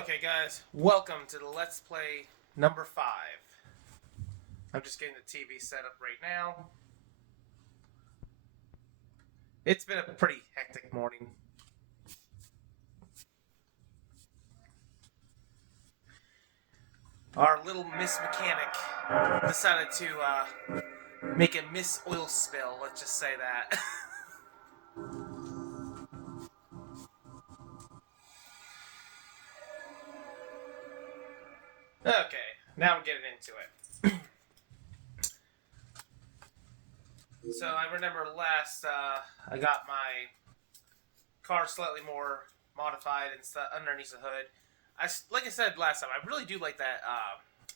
Okay, guys, welcome to the Let's Play number 5. I'm just getting the TV set up right now. It's been a pretty hectic morning. Our little Miss Mechanic decided to make a Miss Oil spill, let's just say that. Okay, now we're getting into it. So I remember last, I got my car slightly more modified and stuff underneath the hood. Like I said last time, I really do like that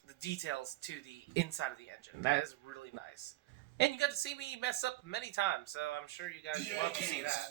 the details to the inside of the engine. That is really nice. And you got to see me mess up many times, so I'm sure you guys love to see that.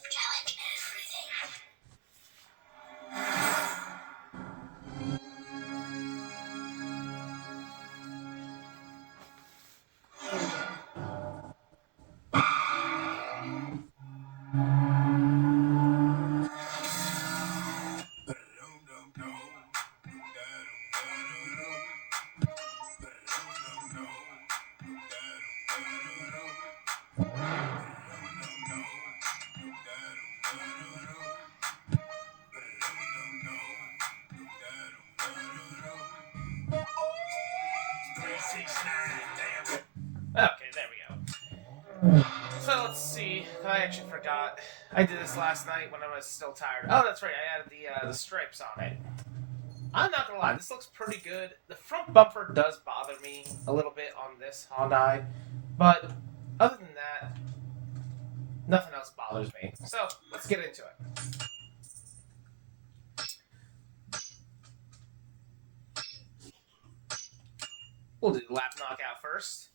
Okay, there we go. So let's see. I actually forgot. I did this last night when I was still tired. Oh, that's right. I added the stripes on it. I'm not gonna lie, this looks pretty good. The front bumper does bother me a little bit on this Hyundai, but other than that, nothing else bothers me. So let's get into it. We'll do the lap knockout first.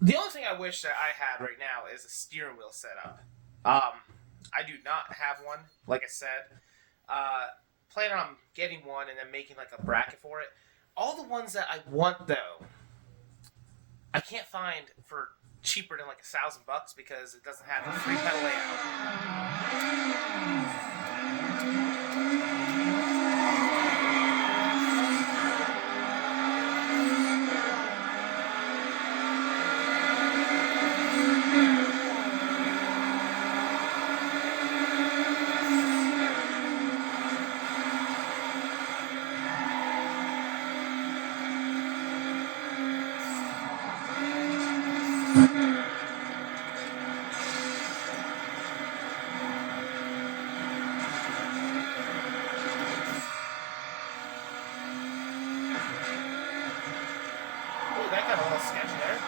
The only thing I wish that I had right now is a steering wheel setup. I do not have one, like I said. Plan on getting one and then making like a bracket for it. All the ones that I want though, I can't find for cheaper than like $1,000 because it doesn't have a 3 pedal layout. Ooh, that got a little sketchy there.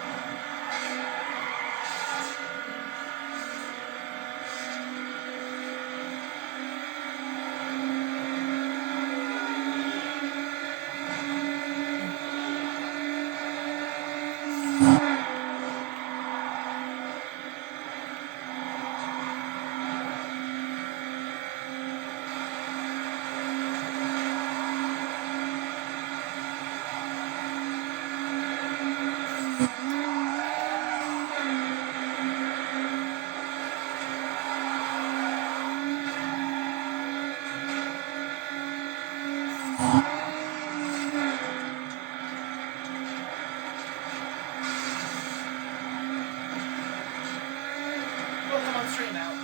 Oh, come on, straighten out.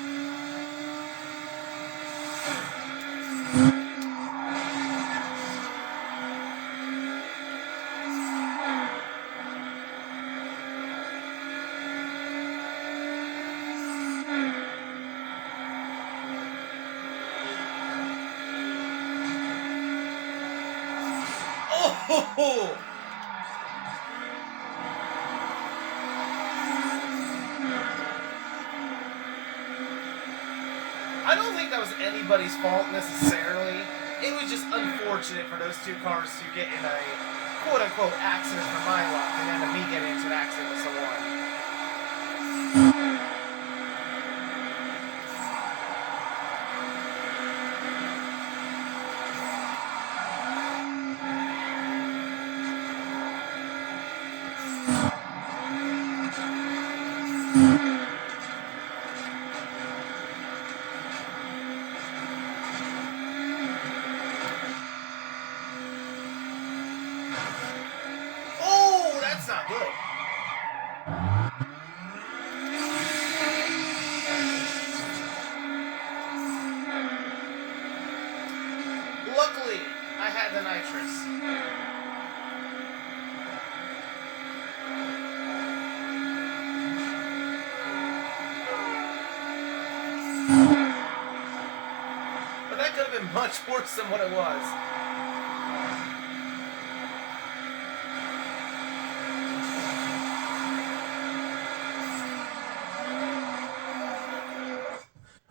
Oh, ho, ho. I don't think that was anybody's fault necessarily. It was just unfortunate for those two cars to get in a quote-unquote accident for my luck, and then to me getting into an accident with someone. Luckily, I had the nitrous. But that could have been much worse than what it was.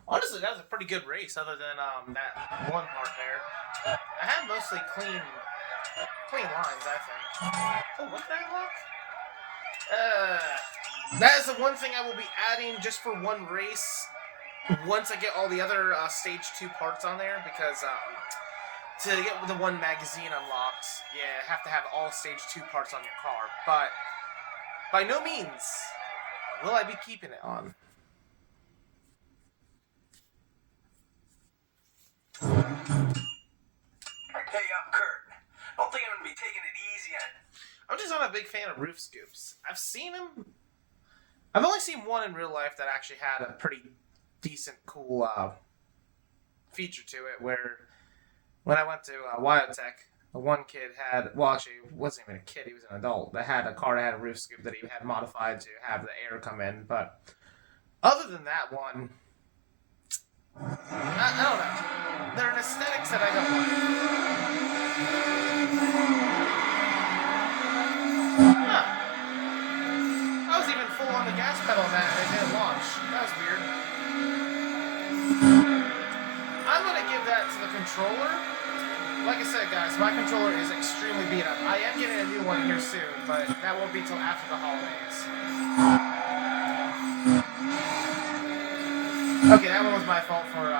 Honestly, that was a pretty good race, other than that one part there. I had mostly clean lines, I think. Oh, what did I unlock? That is the one thing I will be adding just for one race once I get all the other stage 2 parts on there, because to get the one magazine unlocked, you have to have all stage 2 parts on your car. But by no means will I be keeping it on. Hey, I'm Kurt. Don't think I'm gonna be taking it easy on. I'm just not a big fan of roof scoops. I've seen them. I've only seen one in real life that actually had a pretty decent, cool feature to it. Where when I went to Wyotech, the one kid had, well, actually, it wasn't even a kid; he was an adult. That had a car that had a roof scoop that he had modified to have the air come in. But other than that one, I don't know. They're an aesthetics that I don't like. Huh. I was even full on the gas pedal on that and it didn't launch. That was weird. I'm going to give that to the controller. Like I said, guys, my controller is extremely beat up. I am getting a new one here soon, but that won't be till after the holidays. Okay, that one was my fault for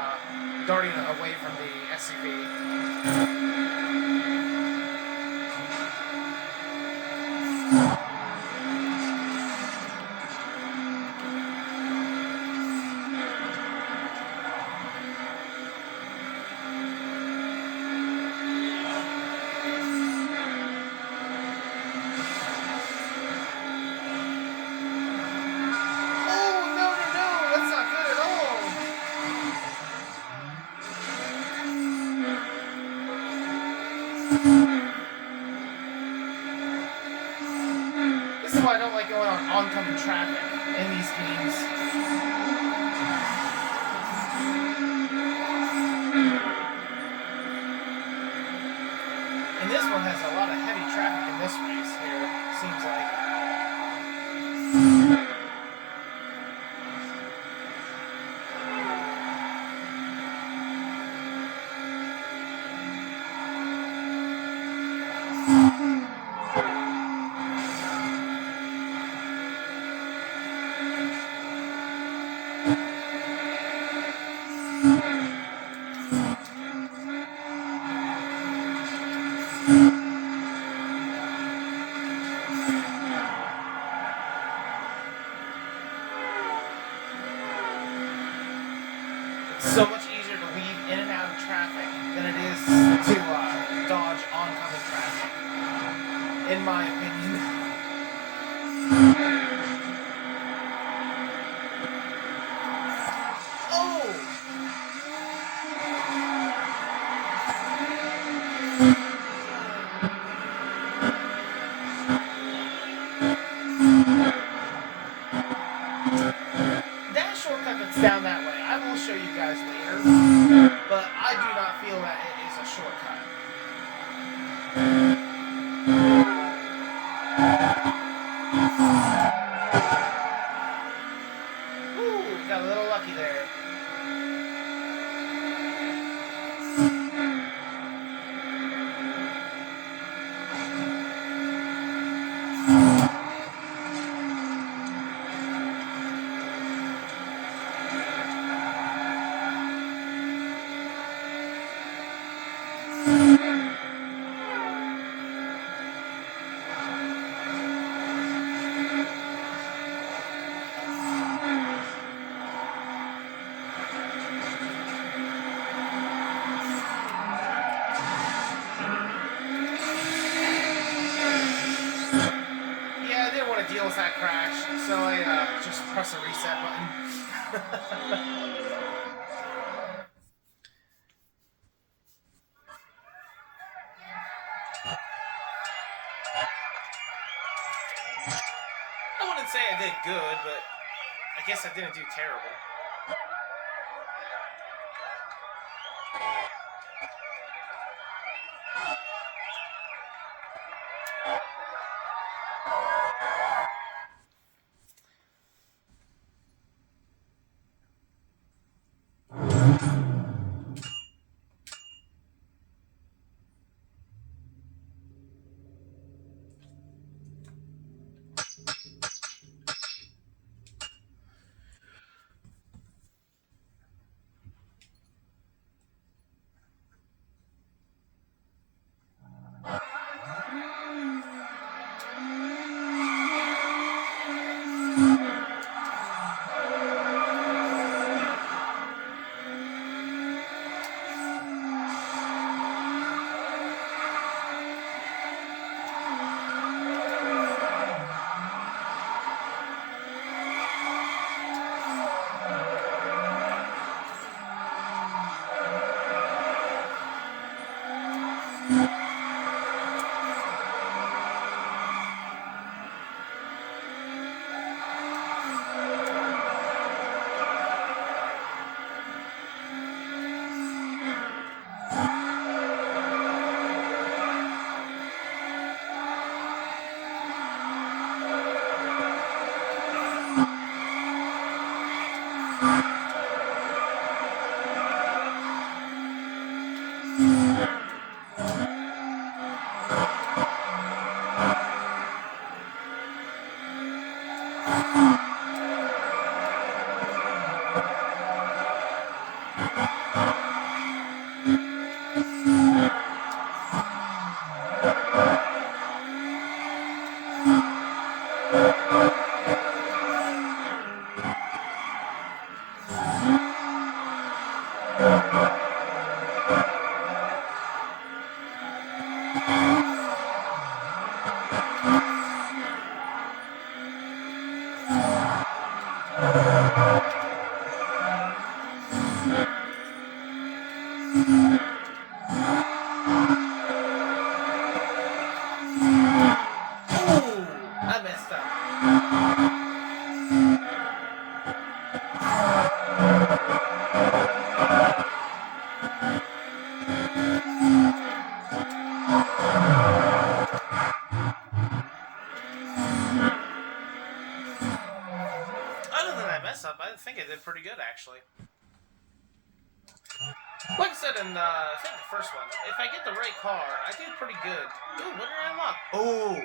darting away from the SUV. This is why I don't like going on oncoming traffic in these games. And this one has a lot of heavy traffic in this race here, seems like. So much easier to weave in and out of traffic than it is to dodge oncoming traffic, in my opinion. Oh! That shortcut that's down that way, I will show you guys later, but I do not feel that it is a shortcut. Ooh, got a little lucky there. Deal with that crash, so I just press the reset button. say I did good, but I guess I didn't do terrible. I messed up. Other than that mess up, I think I did pretty good, actually. Like I said in I think the first one, if I get the right car, I do pretty good. Ooh, what did I unlock? Oh.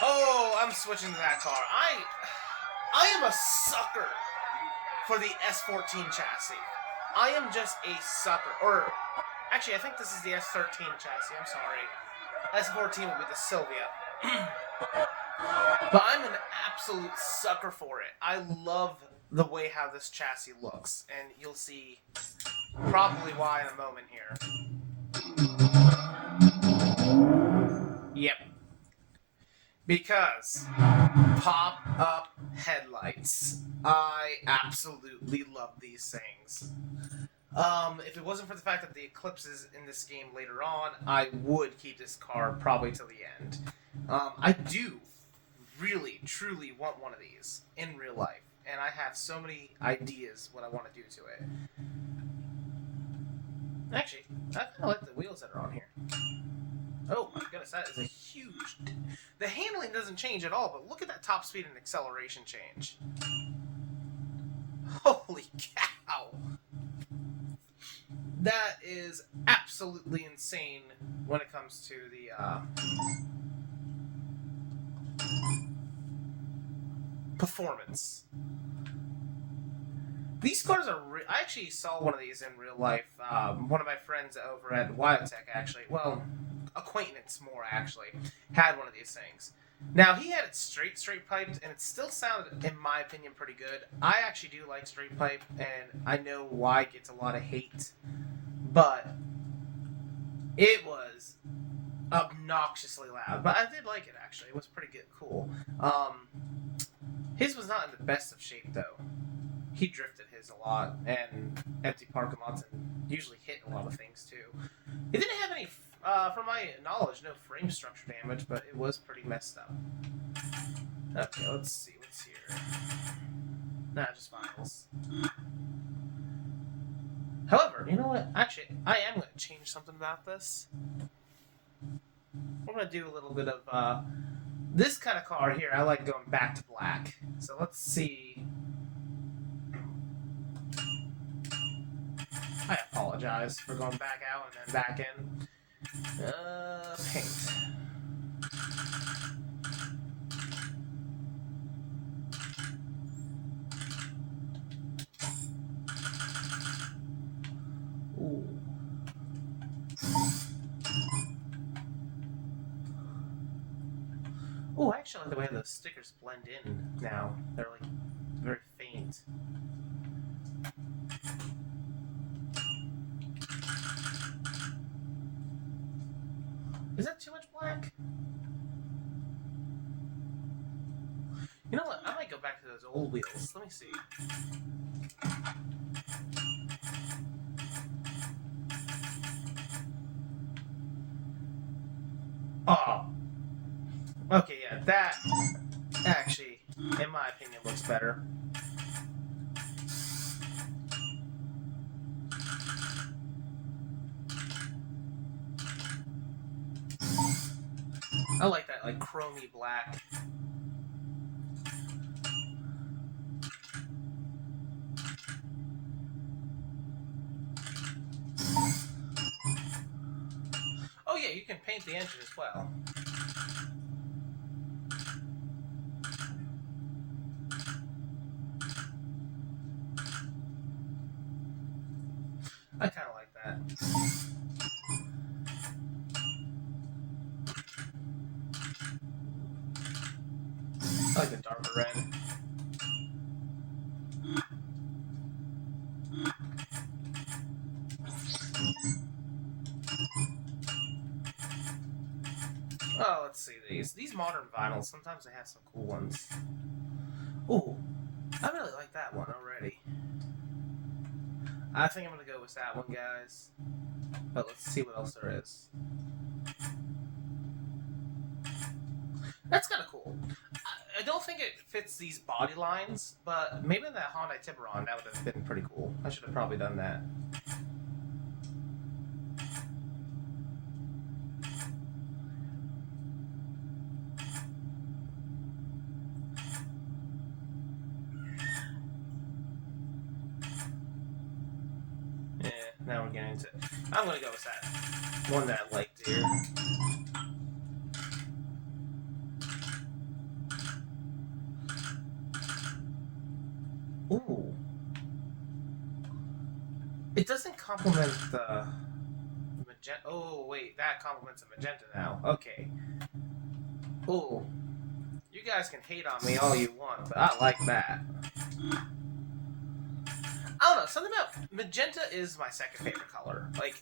Oh, I'm switching to that car. I am a sucker for the S14 chassis. I am just a sucker. Or, actually, I think this is the S13 chassis. I'm sorry. S14 would be the Sylvia. But I'm an absolute sucker for it. I love the way how this chassis looks. And you'll see probably why in a moment here. Yep. Because pop-up headlights. I absolutely love these things. If it wasn't for the fact that the eclipses in this game later on, I would keep this car probably till the end. I do really, truly want one of these in real life. And I have so many ideas what I want to do to it. Actually, I kind of like the wheels that are on here. Oh my goodness, that is a huge... The handling doesn't change at all, but look at that top speed and acceleration change. Holy cow! That is absolutely insane when it comes to the performance. These cars are... I actually saw one of these in real life. One of my friends over at Wyotech, actually. Well, acquaintance more, actually. Had one of these things. Now, he had it straight piped, and it still sounded, in my opinion, pretty good. I actually do like straight pipe, and I know why it gets a lot of hate. But it was obnoxiously loud. But I did like it, actually. It was pretty good, cool. His was not in the best of shape, though. He drifted his a lot, and empty parking lots, and usually hit a lot of things, too. It didn't have any, from my knowledge, no frame structure damage, but it was pretty messed up. Okay, let's see what's here. Nah, just vinyls. However, you know what? Actually, I am going to change something about this. I'm going to do a little bit of this kind of car here. I like going back to black. So let's see. I apologize for going back out and then back in. Paint. Ooh. Oh, I actually like the way the stickers blend in now. They're like very faint. Is that too much black? You know what? I might go back to those old wheels. Let me see. Oh. Okay, yeah, that actually, in my opinion, looks better. I like that, like, chromy black. Oh yeah, you can paint the engine as well. I kind of like that. I like the darker red. Oh, let's see these. These modern vinyls, sometimes they have some cool ones. Ooh, I really like that one already. I think I'm going to go with that one, guys. But let's see what else there is. That's kind of cool. I don't think it fits these body lines, but maybe in that Hyundai Tiburon, that would have been pretty cool. I should have probably done that. Yeah, now we're getting into it. I'm going to go with that one that I liked here. Ooh. It doesn't complement the magenta. Oh, wait, that complements the magenta now. Okay. Ooh. You guys can hate on me all you want, but I like that. I don't know, something about magenta is my second favorite color. Like,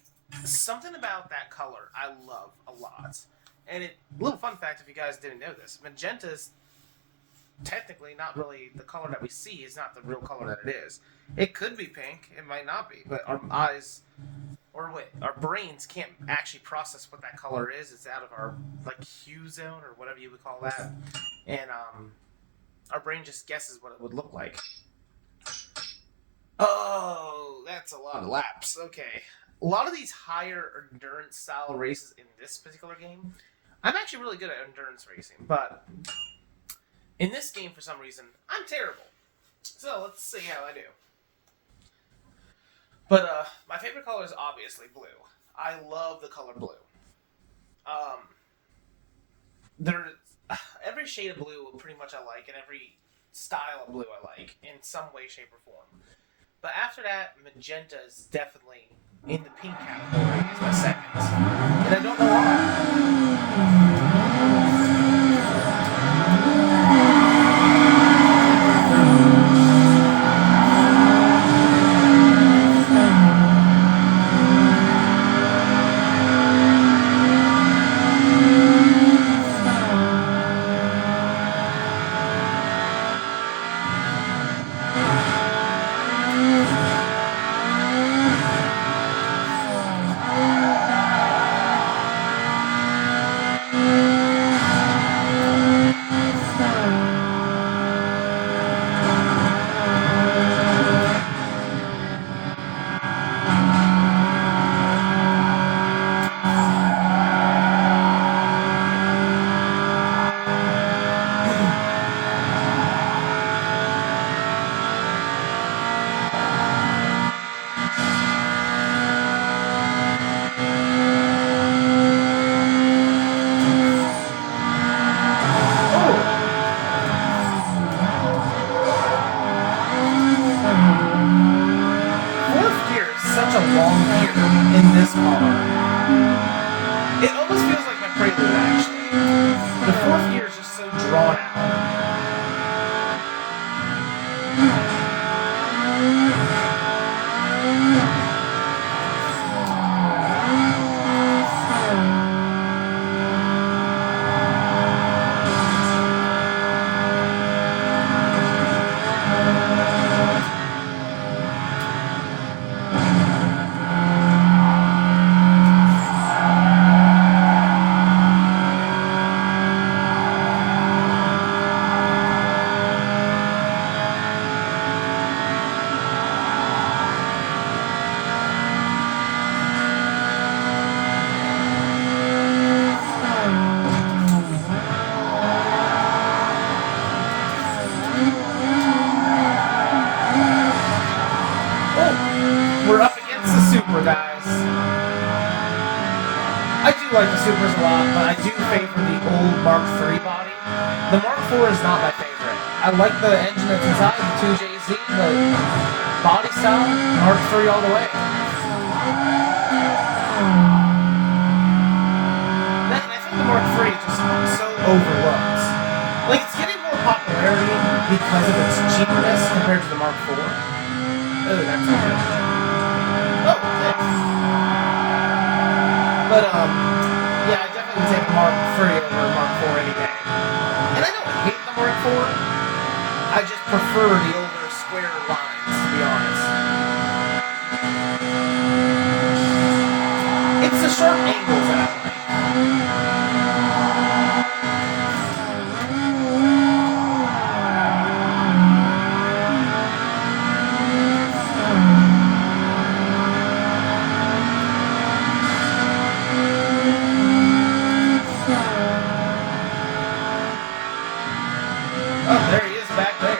something about that color I love a lot. And little fun fact if you guys didn't know this, magenta is technically not really the color that we see, is not the real color that it is. It could be pink, it might not be, but our eyes, or wait, our brains can't actually process what that color is. It's out of our, like, hue zone, or whatever you would call that. And, our brain just guesses what it would look like. Oh, that's a lot of laps. Okay. A lot of these higher endurance style races in this particular game, I'm actually really good at endurance racing, but in this game, for some reason, I'm terrible. So let's see how I do. But my favorite color is obviously blue. I love the color blue. Every shade of blue pretty much I like, and every style of blue I like in some way, shape, or form. But after that, magenta is definitely in the pink category as my second. And I don't know why. Supra, guys. I do like the Supras a lot, but I do favor the old Mark III body. The Mark IV is not my favorite. I like the engine that's inside, the 2JZ, but body style, Mark III all the way. And I think the Mark III is just so overlooked. Like, it's getting more popularity because of its cheapness compared to the Mark IV. Oh, that's good. Oh, thanks. But, yeah, I definitely would take a Mark III over a Mark IV any day. And I don't hate the Mark IV. I just prefer the older square lines, to be honest. It's the sharp angles that I like. Oh, there he is back there.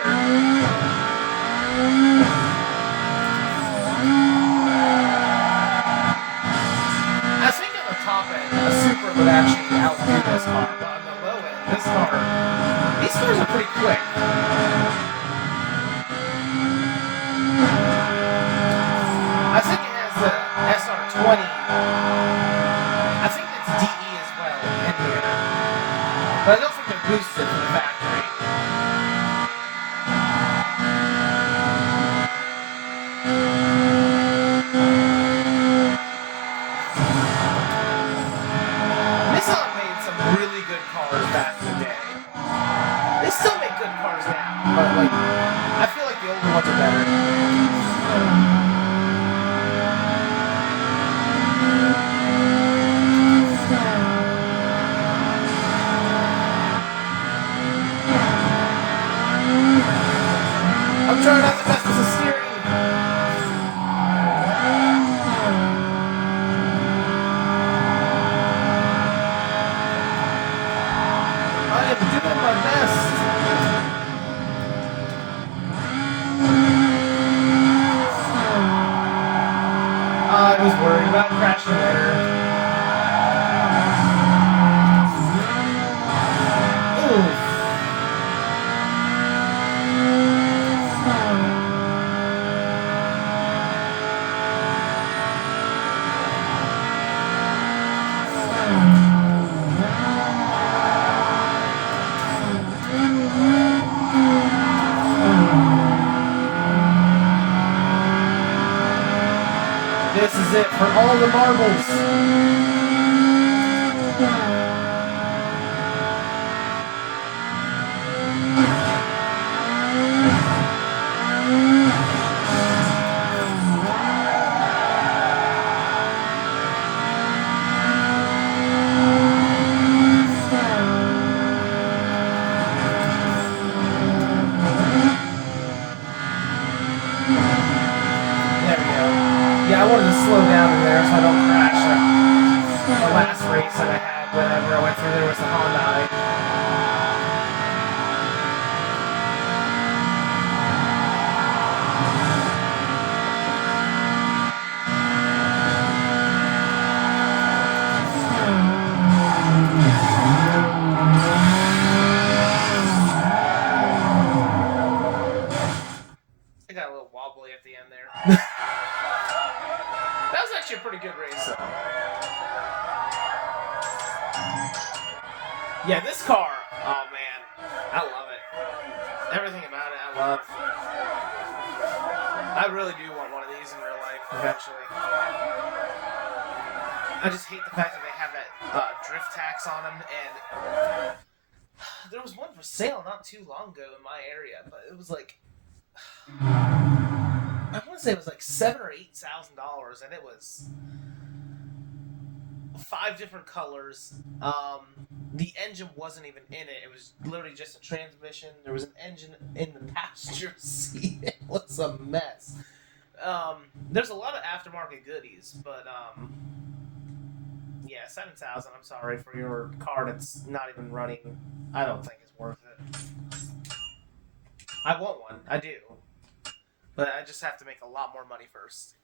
I think on the top end, a Supra would actually outdo this car, but on the low end, this car, these cars are pretty quick. I think it has the SR20. I think it's DE as well in here. But I don't think they're boosted from the factory. Nissan made some really good cars back in the day. They still make good cars now, but like, I feel like the older ones are better. I'm trying not to mess with the steering. I am doing my best. I was worried about crashing there. Ooh. This is it for all the marbles. There we go. Yeah, I wanted to slow down in there so I don't crash like the last race that I had whenever I went through there was the Hyundai. I got a little wobbly at the end there. That was actually a pretty good race, though. Yeah, this car, oh man, I love it. Everything about it, I love. I really do want one of these in real life, eventually. I just hate the fact that they have that drift tax on them, and there was one for sale not too long ago in my area, but it was like, I want to say it was like $7,000 or $8,000, and it was 5 different colors. The engine wasn't even in it. It was literally just a transmission. There was an engine in the passenger seat. It was a mess. There's a lot of aftermarket goodies, but yeah, 7,000. I'm sorry for your car that's not even running. I don't think it's worth it. I want one. I do. But I just have to make a lot more money first.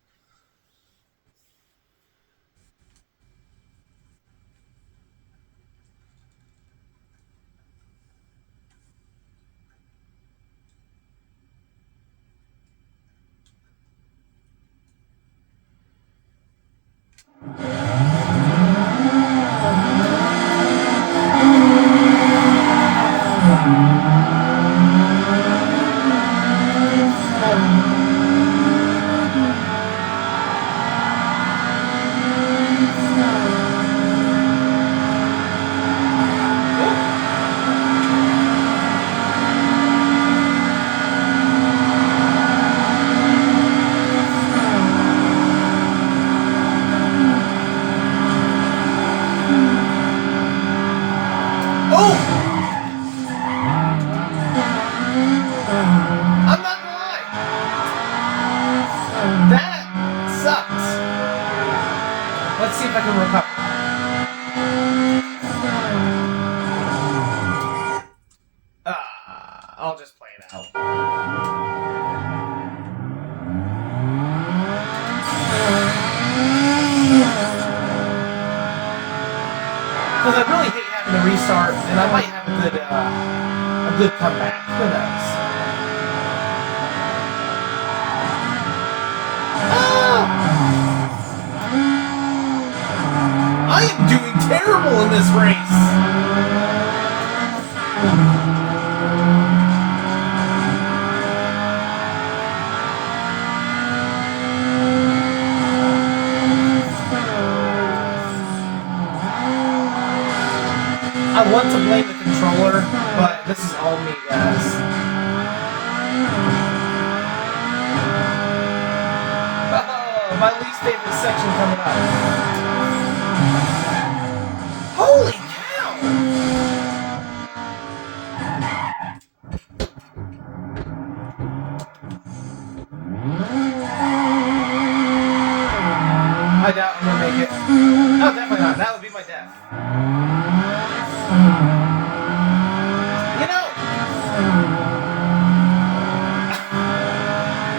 see if I can recover. I'll just play it out. Because I really hate having to restart, and I might have a good comeback. Who knows? I am doing terrible in this race. I want to blame the controller, but this is all me, guys. Oh, my least favorite section coming up. Holy cow! I doubt I'm gonna make it. No, definitely not. That would be my death. You know,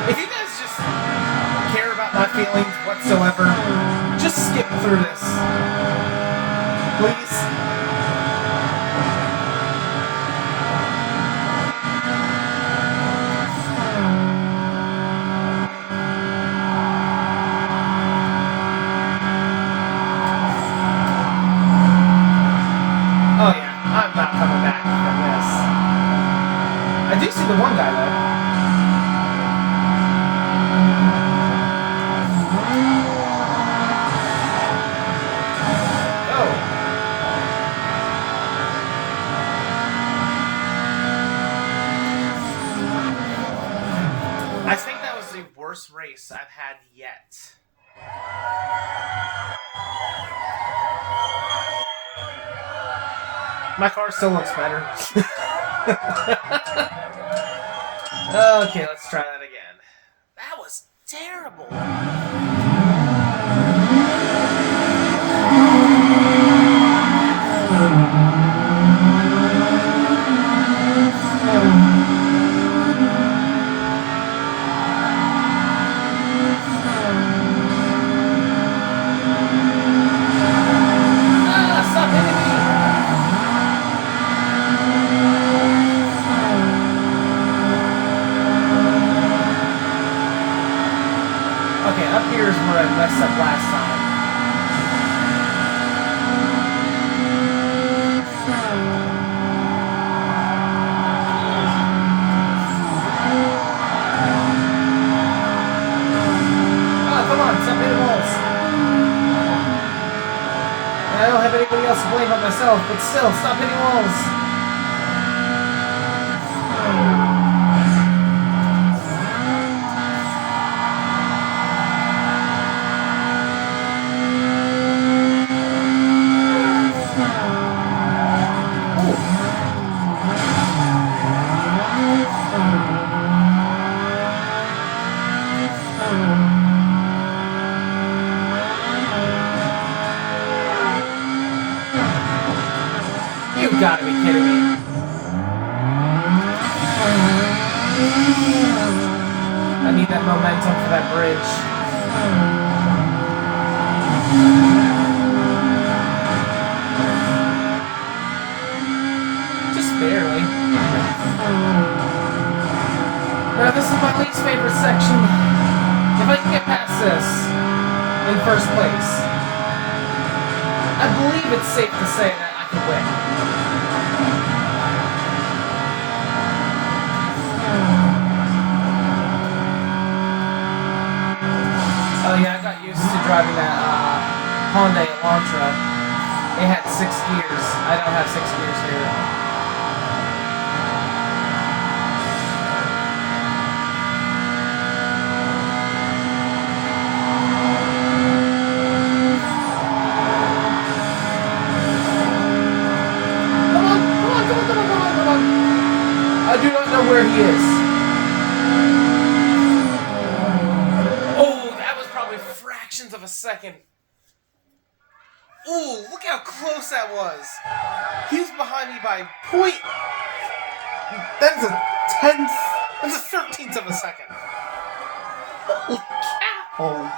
if you guys just care about my feelings whatsoever, just skip through this. Please. Oh yeah, I'm not coming back from this. I do see the one guy though. Oh. I think that was the worst race I've had yet. My car still looks better. Okay, let's try that again. That was terrible. Stop hitting me. Okay, up here is where I messed up last time. Oh, come on, stop hitting walls. I don't have anybody else to blame but myself, but still, stop hitting walls. You gotta be kidding me. I need that momentum for that bridge. Just barely. Now this is my least favorite section. If I can get past this in first place, I believe it's safe to say that I can win. Oh yeah, I got used to driving that Hyundai Elantra. It had 6 gears. I don't have 6 gears here. I do not know where he is. Oh, that was probably fractions of a second. Ooh, look how close that was. He was behind me by point. That's a tenth. That's a 13th of a second. Holy cow.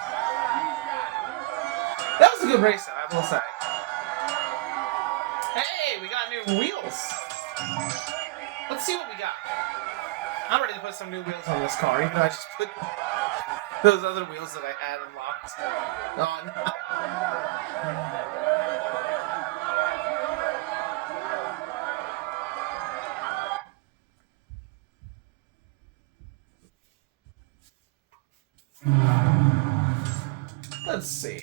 That was a good race, though, I will say. Hey, we got new wheels. Let's see what we got. I'm ready to put some new wheels on this car, even though I just put those other wheels that I had unlocked on. Let's see.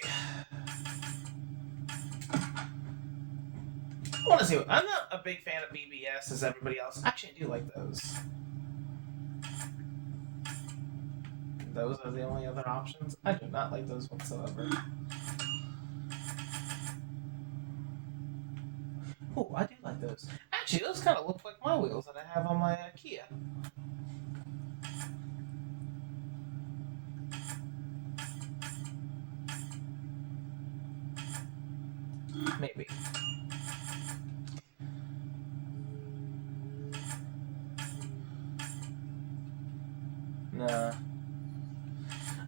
I want to see. I'm not a big fan of BBS as everybody else. Actually, I do like those. Those are the only other options. I do not like those whatsoever. Oh, I do like those. Actually, those kind of look like my wheels that I have on my Kia. Maybe. Nah.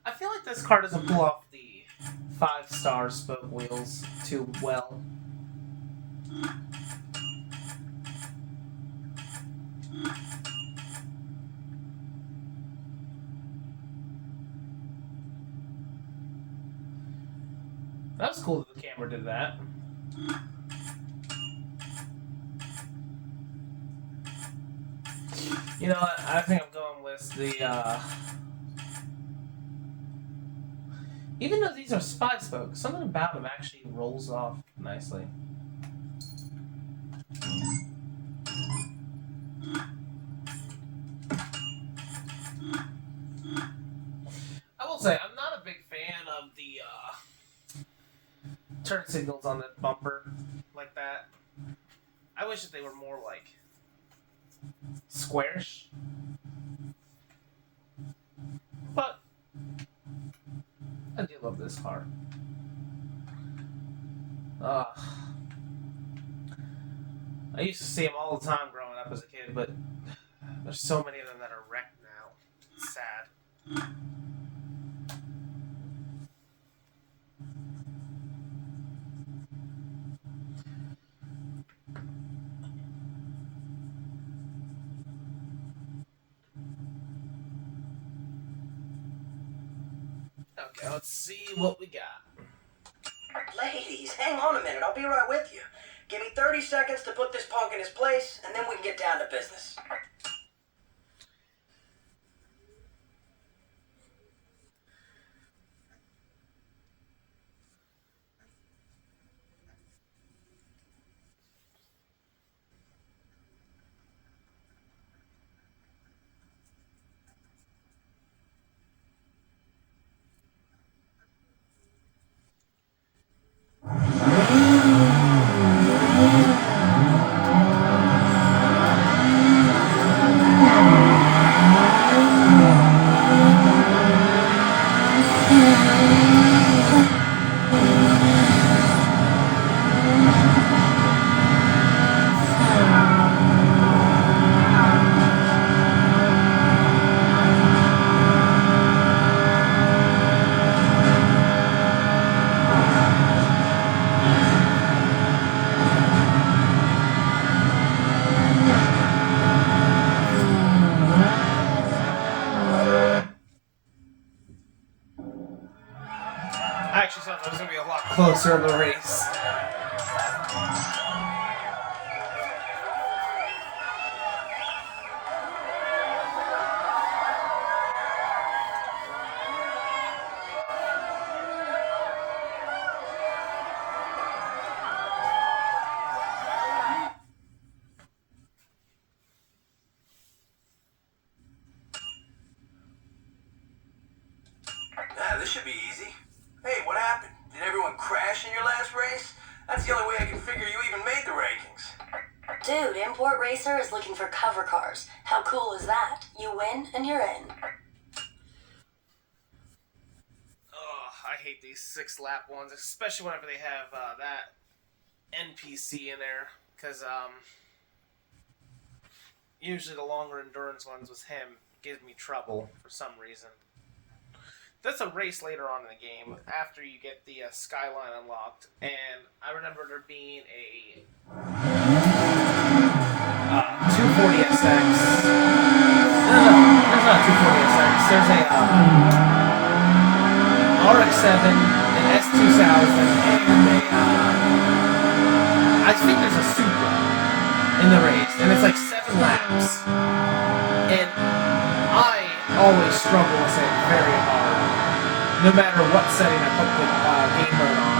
I feel like this car doesn't pull off the 5-star spoke wheels too well. That was cool that the camera did that. You know what? I think I'm going with the, even though these are 5-spoke, something about them actually rolls off nicely. I will say, I'm not a big fan of the, turn signals on the bumper like that. I wish that they were more like squarish. But I do love this car. I used to see them all the time growing up as a kid, but there's so many of them that are wrecked now. It's sad. Okay, let's see what we got. Ladies, hang on a minute. I'll be right with you. Give me 30 seconds to put this punk in his place, and then we can get down to business. I actually thought that was going to be a lot closer in the race. This should be easy. Hey, what happened? Did everyone crash in your last race? That's the only way I can figure you even made the rankings. Dude, Import Racer is looking for cover cars. How cool is that? You win and you're in. Oh, I hate these these 6-lap ones, especially whenever they have that NPC in there, because usually the longer endurance ones with him give me trouble for some reason. That's a race later on in the game after you get the skyline unlocked, and I remember there being a 240SX. No, there's not a 240SX. There's a RX-7, an S2000, and a I think there's a Supra in the race, and it's like 7 laps, and I always struggle with it very hard. No matter what setting I put the game mode on.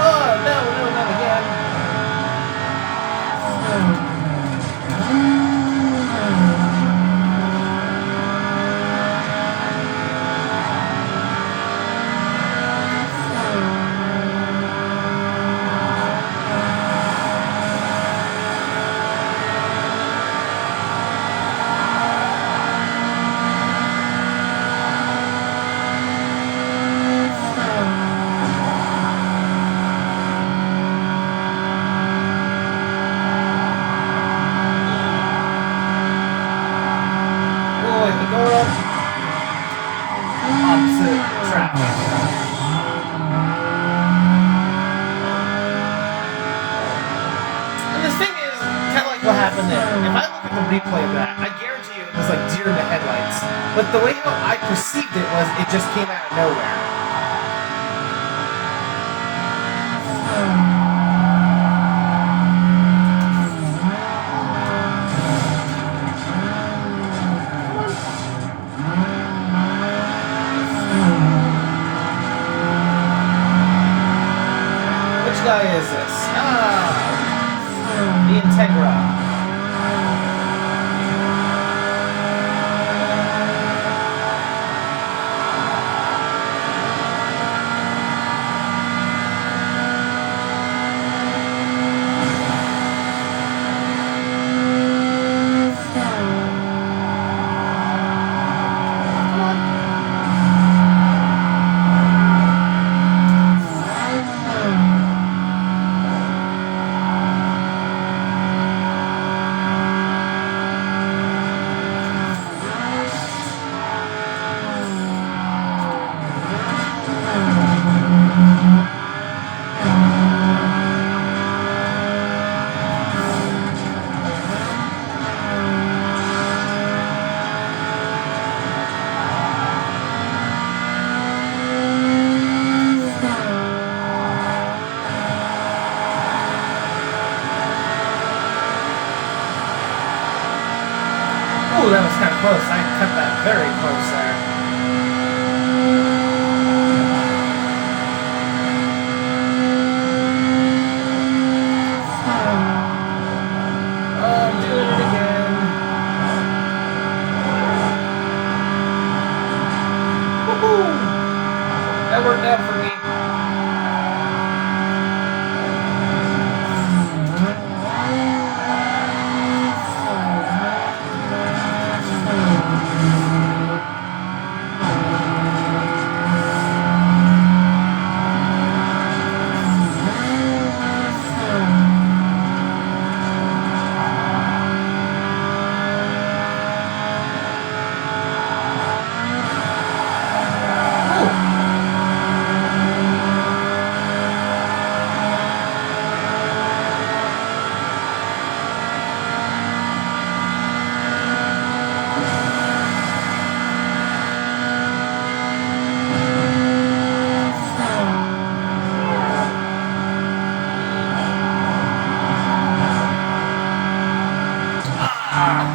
Oh, no, not again. Replay of that. I guarantee you it was like deer in the headlights. But the way how I perceived it was it just came out of nowhere. Which guy is this? The Integra. Ooh, that was kind of close. I kept that very close there. Oh, I'm doing it again. Woohoo! That worked out for me.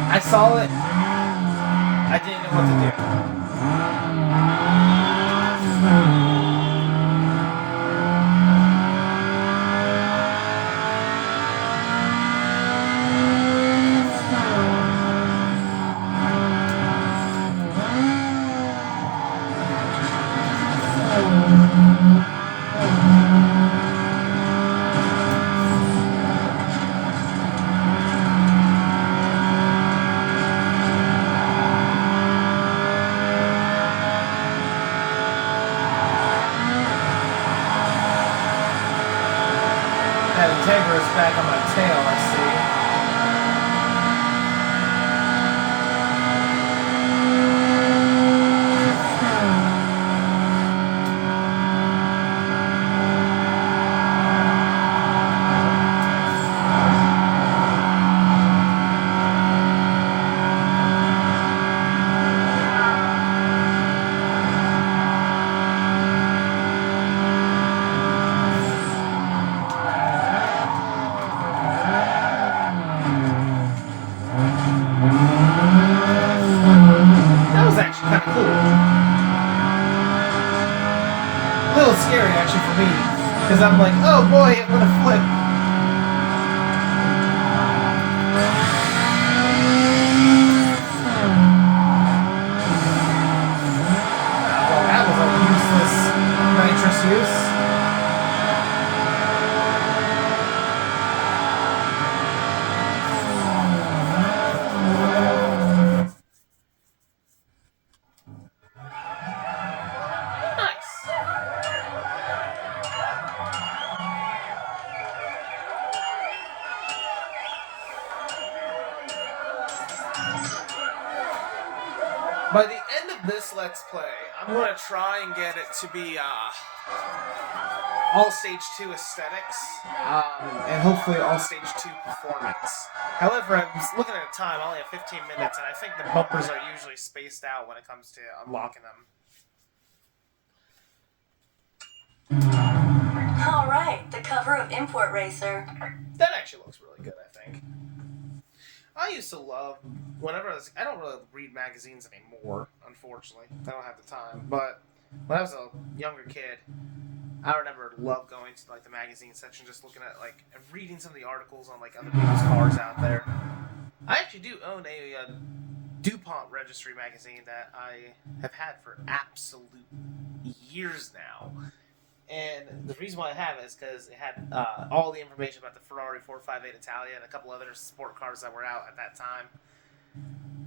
I saw it. I didn't know what to do. Integra's back on my tail, I see. That was actually kind of cool. A little scary, actually, for me. Because I'm like, oh boy, I'm gonna flip. Well, that was a useless nitrous use. Nice. By the end of this Let's Play, I'm going to try and get it to be all Stage 2 aesthetics, and hopefully all Stage 2 performance. However, I was looking at the time, I only have 15 minutes, and I think the bumpers are usually spaced out when it comes to unlocking them. Alright, the cover of Import Racer. That actually looks really good, I think. I used to love, whenever I don't really read magazines anymore, unfortunately. I don't have the time. But when I was a younger kid, I remember love going to like the magazine section, just looking at like and reading some of the articles on like other people's cars out there. I actually do own a DuPont Registry magazine that I have had for absolute years now. And the reason why I have it is because it had all the information about the Ferrari 458 Italia and a couple other sport cars that were out at that time.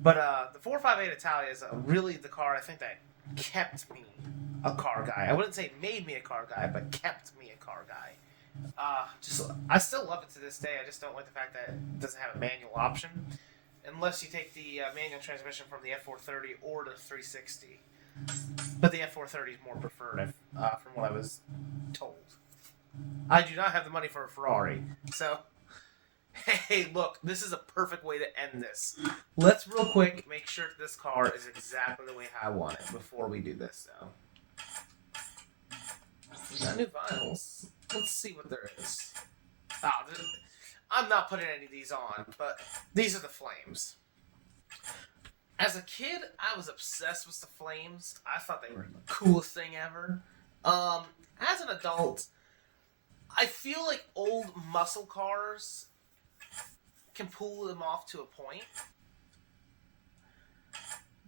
But the 458 Italia is really the car I think that kept me a car guy. I wouldn't say made me a car guy, but kept me a car guy. I still love it to this day. I just don't like the fact that it doesn't have a manual option, unless you take the manual transmission from the F430 or the 360. But the F430 is more preferred, from what I was told. I do not have the money for a Ferrari, so hey, look, this is a perfect way to end this. Let's real quick make sure this car is exactly the way I want it before we do this, though. We got new vinyls. Let's see what there is. I'm not putting any of these on, but these are the Flames. As a kid, I was obsessed with the Flames. I thought they were the coolest thing ever. As an adult, I feel like old muscle cars can pull them off to a point.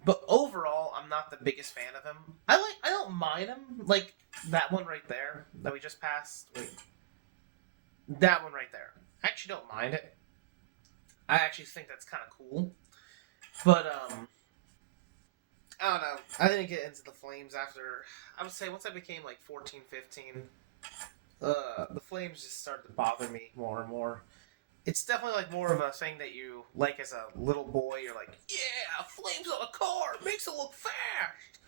But overall, I'm not the biggest fan of them. I don't mind them. Like that one right there that we just passed. Wait. That one right there. I actually don't mind it. I actually think that's kind of cool. But, I don't know. I didn't get into the Flames after, I would say, once I became, like, 14, 15, the Flames just started to bother me more and more. It's definitely, like, more of a thing that you like as a little boy. You're like, yeah, Flames on a car, makes it look fast.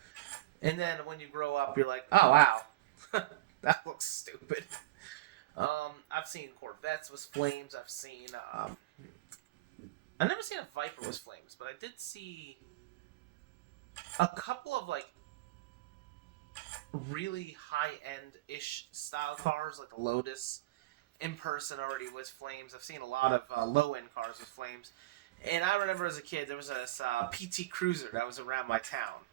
And then when you grow up, you're like, oh, wow, that looks stupid. I've seen Corvettes with Flames. I've seen, I've never seen a Viper with Flames, but I did see a couple of, like, really high-end-ish style cars, like the Lotus, in person already with Flames. I've seen a lot of low-end cars with Flames. And I remember as a kid, there was this PT Cruiser that was around my town.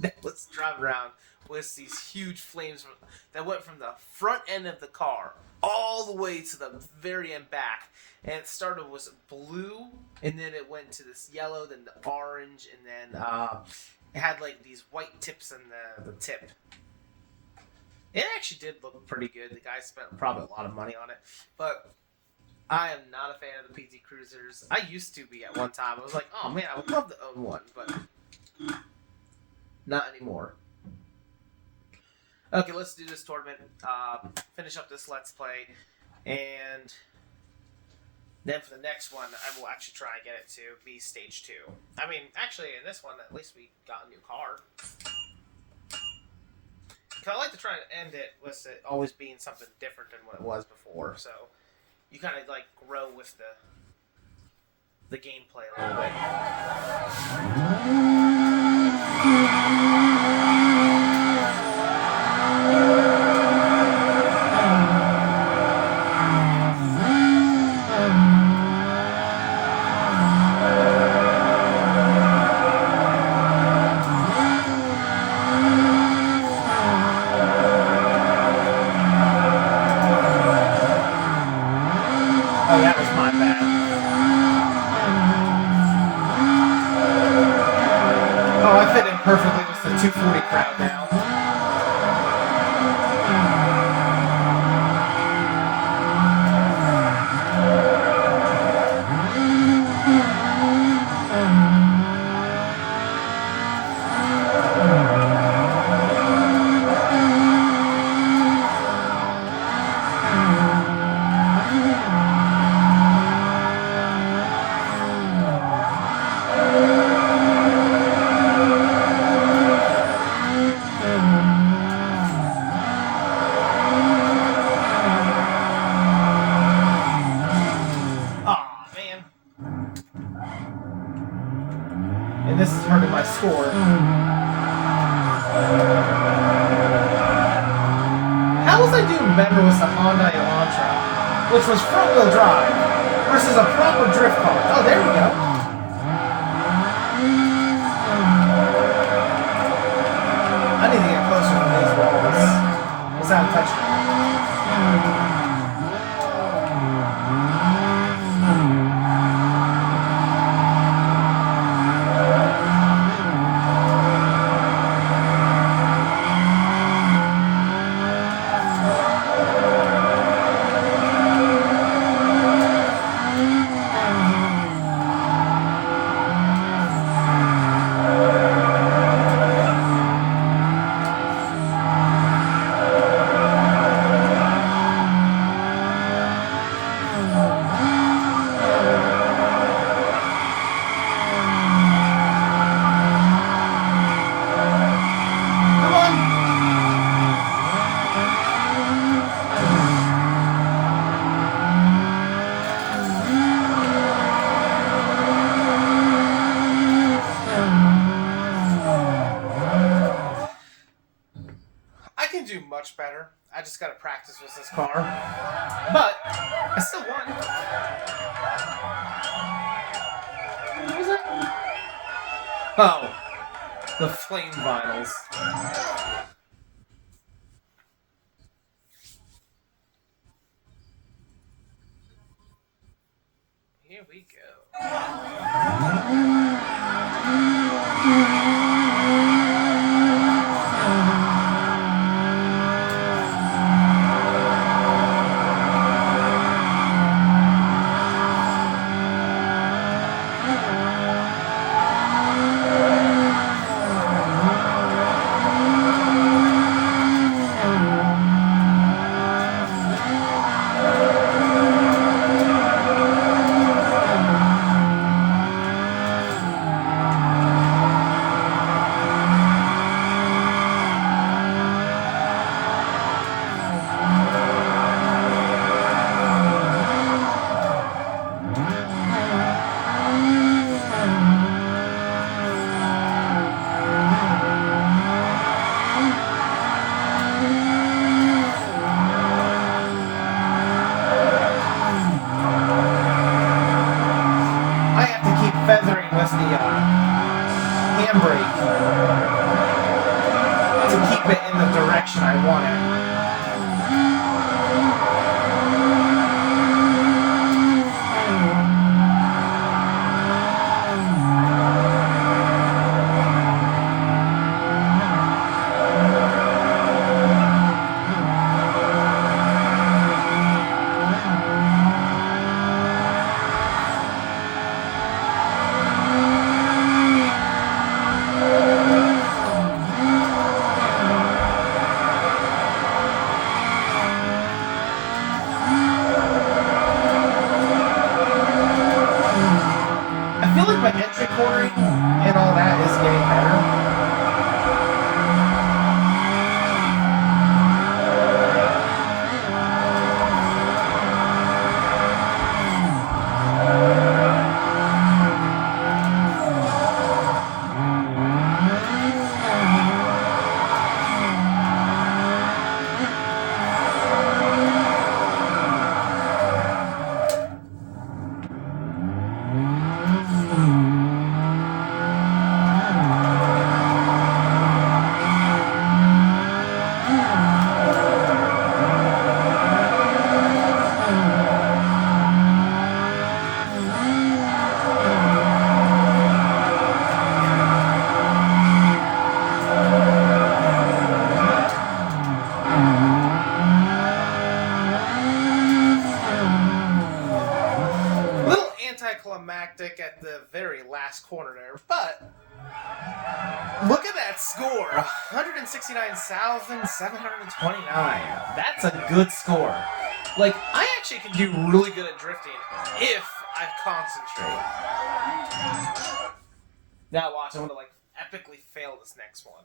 That was driving around with these huge flames that went from the front end of the car all the way to the very end back. And it started was blue, and then it went to this yellow, then the orange, and then it had like these white tips in the tip. It actually did look pretty good. The guy spent probably a lot of money on it, but I am not a fan of the PT Cruisers. I used to be at one time. I was like, oh man, I would love to own one, but not anymore. Okay, let's do this tournament. Finish up this Let's Play. And then for the next one, I will actually try and get it to be stage 2. I mean, actually, in this one, at least we got a new car. Cause I like to try and end it with it always being something different than what it was before. So you kind of like grow with the gameplay a little bit. Oh, that was my bad. Oh, I fit in perfectly with the 240 crowd now. And this is hurting my score. How was I doing better with the Hyundai Elantra, which was front-wheel drive, versus a proper drift car? Oh, there we go. I need to get closer to these walls without touching them. Do much better. I just gotta practice with this car. But I still won. What was it? Oh, the flame vinyls. Here we go. anticlimactic at the very last corner there, but look at that score, 169,729. That's a good score. Like, I actually can do really good at drifting if I concentrate. Now watch, I'm gonna like epically fail this next one.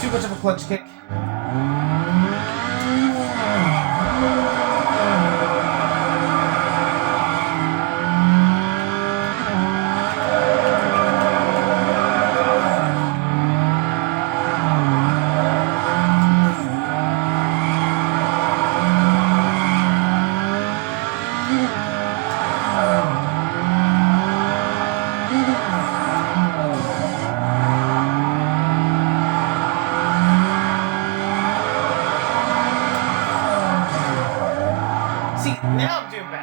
Too much of a clutch kick. See, now I'm doing bad.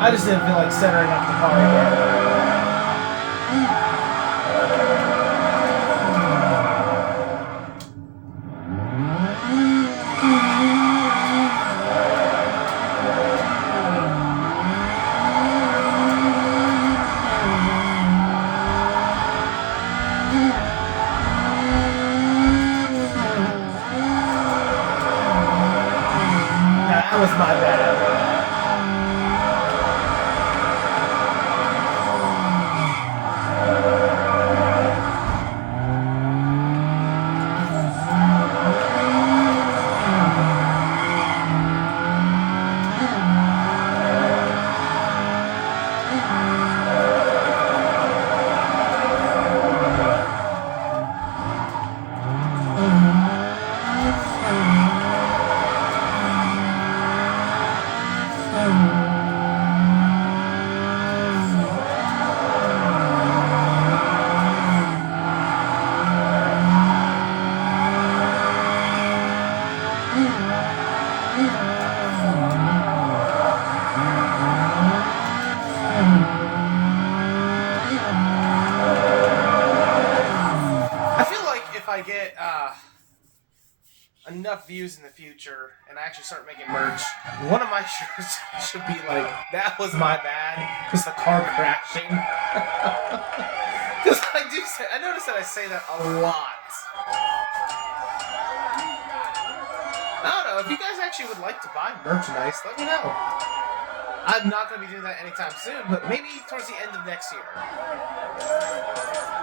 I just didn't feel like centering up the car again. That was my bad. I feel like if I get enough views in the future and I actually start making merch, one of my shirts should be like, that was my bad, just the car crashing. Because I notice that I say that a lot. I don't know, if you guys actually would like to buy merchandise, let me know. I'm not going to be doing that anytime soon, but maybe towards the end of next year.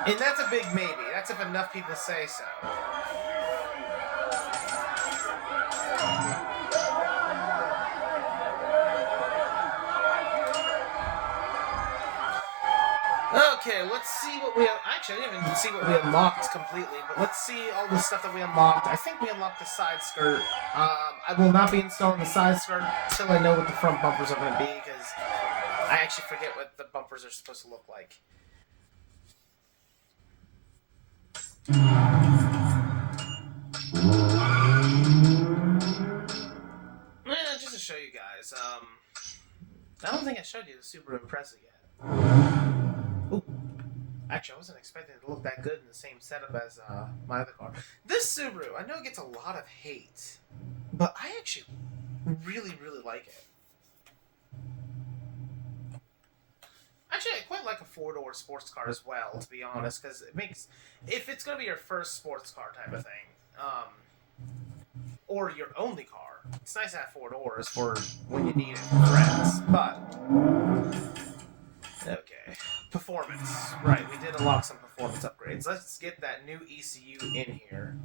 And that's a big maybe. That's if enough people say so. Okay, let's see what we... Actually, I didn't even see what we unlocked completely, but let's see all the stuff that we unlocked. I think we unlocked the side skirt. I will not be installing the side skirt until I know what the front bumpers are going to be, because I actually forget what the bumpers are supposed to look like. Just to show you guys, I don't think I showed you the Subaru Impreza yet. Ooh. Actually, I wasn't expecting it to look that good in the same setup as my other car. This Subaru, I know it gets a lot of hate, but I actually really, really like it. Actually, I quite like a four-door sports car as well, to be honest, because it makes... If it's going to be your first sports car type of thing, or your only car, it's nice to have four doors for when you need it for friends, but... Okay. Performance. Right, we did unlock some performance upgrades. Let's get that new ECU in here.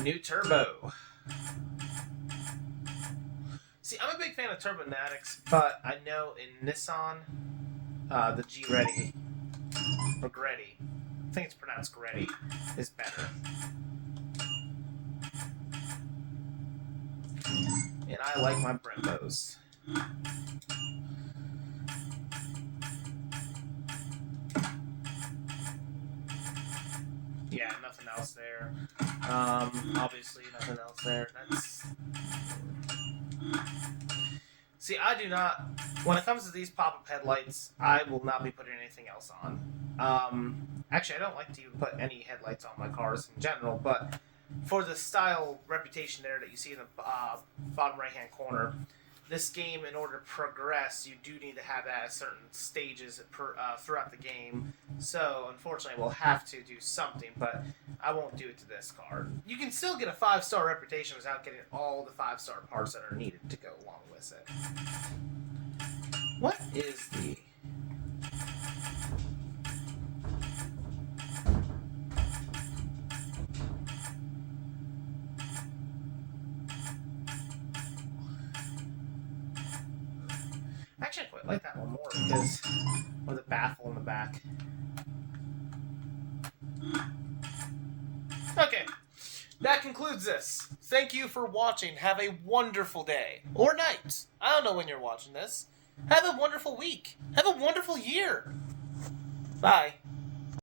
A new turbo. See, I'm a big fan of Turbonatics, but I know in Nissan, the G-Ready, or Greddy, I think it's pronounced Greddy, is better. And I like my Brembos. Yeah, nothing else there. Obviously nothing else there. That's... See, I do not... When it comes to these pop-up headlights, I will not be putting anything else on. Actually, I don't like to put any headlights on my cars in general, but for the style reputation there that you see in the bottom right-hand corner, this game, in order to progress, you do need to have that at certain stages throughout the game. So, unfortunately, we'll have to do something, but I won't do it to this car. You can still get a 5-star reputation without getting all the 5-star parts that are needed to go along with it. What is the... Actually, I quite like that one more because of the baffle in the back. Okay, that concludes this. Thank you for watching. Have a wonderful day. Or night. I don't know when you're watching this. Have a wonderful week. Have a wonderful year. Bye.